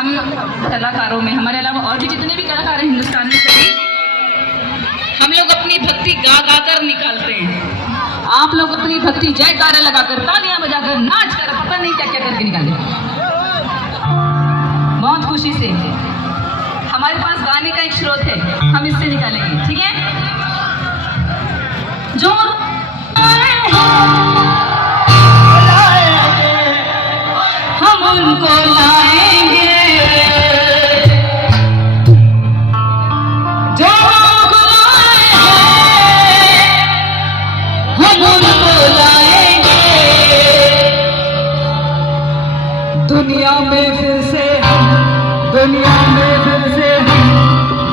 हम कलाकारों में, हमारे अलावा और भी जितने भी कलाकार हैं हिंदुस्तान में सभी, हम लोग अपनी भक्ति गा गा कर निकालते हैं। आप लोग अपनी भक्ति जयकारा लगाकर, तालियां बजाकर, नाच कर, पता नहीं क्या क्या करके निकालते हैं। बहुत खुशी से हमारे पास गाने का एक स्रोत है, हम इससे निकालेंगे, ठीक है? जो हम उनको लाएंगे, जो हम उनको लाएंगे। दुनिया में फिर से, दुनिया में फिर से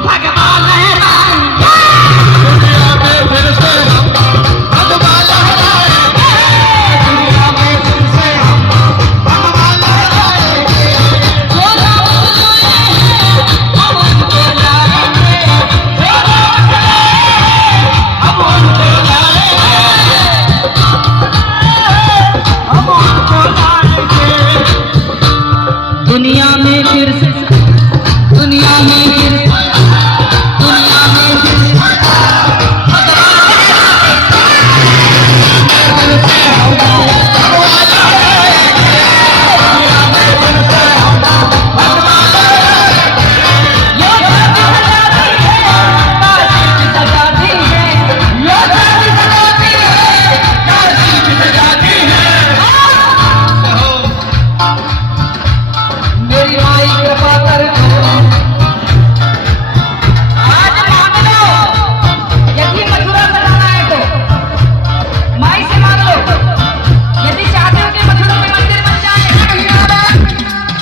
भगवान लहराएंगे, दुनिया में फिर से भगवान लहराएंगे, दुनिया में फिर से भगवान लहराएंगे। जो राम लाए हम उनको लाएंगे, जो राम लाए हम उनको लाएंगे, हम उनको लाएंगे। दुनिया